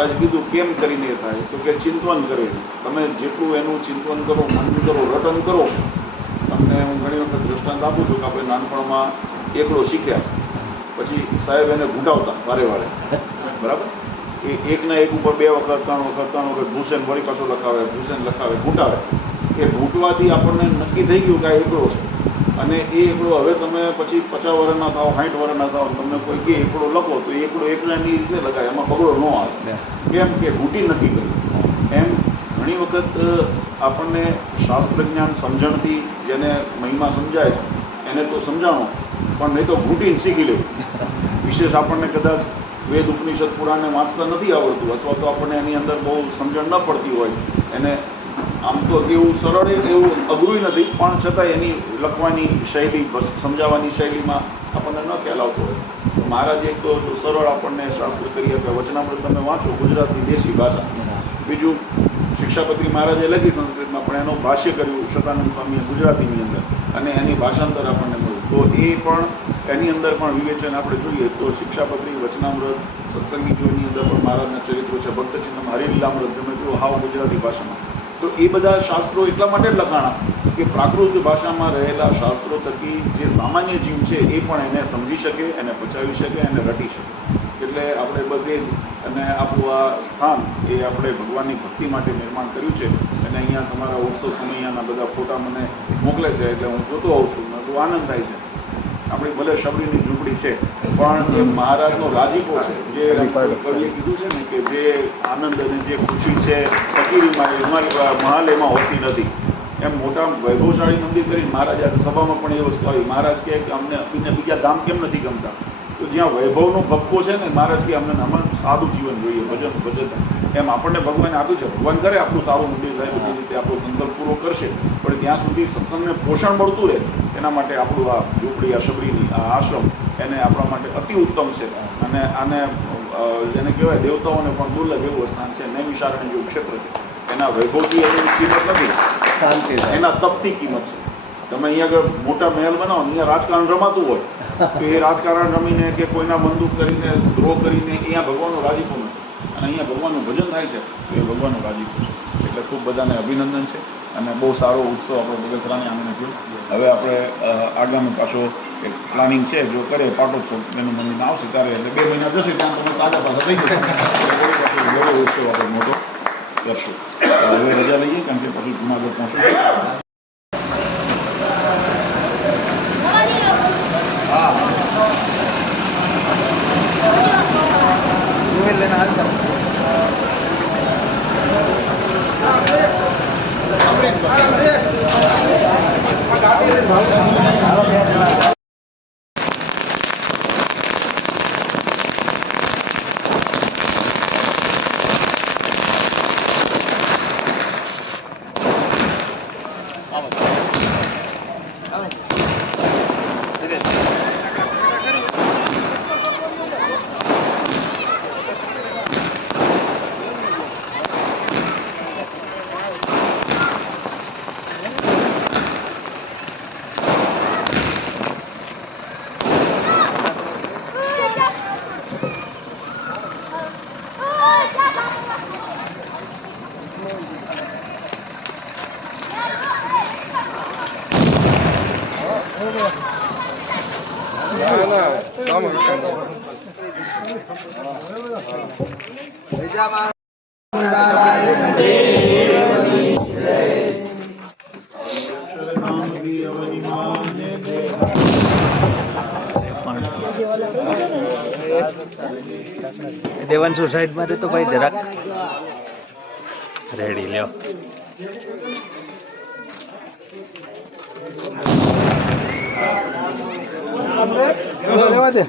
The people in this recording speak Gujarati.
મહારાજ કીધું કેમ કરીને થાય તો કે ચિંતન કરે. તમે જેટલું એનું ચિંતન કરો, મનન કરો, રટન કરો. તમને હું ઘણી વખત દ્રષ્ટાંત આપું છું કે આપણે નાનપણમાં એકડો શીખ્યા, પછી સાહેબ એને ઘૂંટાવતા વારે વારે, બરાબર? એ એકના એક ઉપર 2 વખત 3 વખત ભૂષણ વળી પાછો લખાવે, ભૂષણ લખાવે, ઘૂંટાવે. એ ઘૂંટવાથી આપણને નક્કી થઈ ગયું કે આ એકડો છે. અને એ એકડો હવે તમે પછી 50 વર્ષના થાવ, 60 વર્ષના થાવ, તમને કોઈ કે એકડો લખો તો એકડો એકલાની રીતે લખાય, એમાં બગડો ન આવે. કેમ કે ઘૂંટી નક્કી કર્યું. એમ ઘણી વખત આપણને શાસ્ત્ર જ્ઞાન સમજણથી જેને મહિમા સમજાય એને તો સમજાણો, પણ નહીં તો ઘૂંટીને શીખી લેવું. વિશેષ આપણને કદાચ વેદ ઉપનિષદ પુરાણને વાંચતા નથી આવડતું, અથવા તો આપણને એની અંદર બહુ સમજણ ન પડતી હોય, એને આમ તો એવું સરળ એવું અઘરું નથી, પણ છતાં એની લખવાની શૈલી, સમજાવવાની શૈલીમાં આપણને ન ખ્યાલ આવતો હોય. તો મહારાજ એક તો સરળ આપણને શાસ્ત્ર કરી આપે. વચનામૃત તમે વાંચો, ગુજરાતની દેશી ભાષા. બીજું શિક્ષાપત્રી મહારાજે લખી સંસ્કૃતમાં, પણ એનું ભાષ્ય કર્યું સતાનંદ સ્વામીએ ગુજરાતીની અંદર, અને એની ભાષાંતર આપણને મળ્યું. તો એ પણ એની અંદર પણ વિવેચન આપણે જોઈએ તો શિક્ષાપત્રી, વચનામૃત, સત્સંગીઓની અંદર પણ મહારાજના ચરિત્રો છે, ભક્તચિહ્ન, હરિલીલામૃત, તમે જુઓ હાવ ગુજરાતી ભાષામાં. તો એ બધા શાસ્ત્રો એટલા માટે જ લખાણા કે પ્રાકૃત ભાષામાં રહેલા શાસ્ત્રો થકી જે સામાન્ય જીવ છે એ પણ એને સમજી શકે, એને પચાવી શકે, એને રટી શકે. એટલે આપણે બસ એ જ, અને આપણું આ સ્થાન એ આપણે ભગવાનની ભક્તિ માટે નિર્માણ કર્યું છે. અને અહીંયા તમારા ઉત્સવ સમયના બધા ફોટા મને મોકલે છે, એટલે હું જોતો હોઉં છું, મને બહુ આનંદ થાય છે. આપણી ભલે શબરીની ઝૂંપડી છે, પણ એ મહારાજનો રાજીપો છે. જે કવિએ કીધું છે ને કે જે આનંદ અને જે ખુશી છે ફકીરીમાં, મહાલયમાં હોતી નથી. એમ મોટા વૈભવશાળી મંદિર કરીને મહારાજ આ સભામાં પણ એ વસ્તુ આવી. મહારાજ કહે કે અમને બીજા ધામ કેમ નથી ગમતા? તો જ્યાં વૈભવનો ભપકો છે ને, મહારાજ કે અમને સાદું જીવન જોઈએ, ભજન. એમ આપણને ભગવાને આપ્યું છે. ભગવાન કરે આપણું સારું મંદિર થાય, બધી રીતે આપણો સંકલ્પ પૂરો કરશે, પણ ત્યાં સુધી સત્સંગને પોષણ મળતું રહે એના માટે આપણું આ ઝૂંપડી, આ શબરીની આ આશ્રમ એને આપણા માટે અતિ ઉત્તમ છે. અને આને જેને કહેવાય દેવતાઓને પણ દુર્લભ એવું સ્થાન છે. નૈમિષારણ્ય જેવું ક્ષેત્ર છે. એના વૈભવથી એની કિંમત નથી, શાંતિ, એના તપથી કિંમત છે. તમે અહીંયા આગળ મોટા મહેલ બનાવો, અહીંયા રાજકારણ રમાતું હોય તો એ રાજકારણ રમીને કે કોઈના બંદૂક કરીને, દ્રોહ કરીને અહીંયા ભગવાનનો રાજીપો નથી. અને અહીંયા ભગવાનનું ભજન થાય છે તો એ ભગવાનનો રાજીપો છે. એટલે ખૂબ બધાને અભિનંદન છે. અને બહુ સારો ઉત્સવ આપણો બગસરાને આનંદ થયો. હવે આપણે આગામી પાછો એક પ્લાનિંગ છે, જો કરે પાટોત્સવ એનું મંદિરમાં આવશે ત્યારે, એટલે 2 મહિના જશે ત્યાં તમે તાજા પાછા થઈ જશે. એવો ઉત્સવ આપણે મોટો કરશું. હવે રજા લઈએ, કારણ કે પછી જુનાગઢ પહોંચું. દેવાંશુ સાઈડ માં તો ભાઈ જરાક રેડી લ્યો. રેવા દે.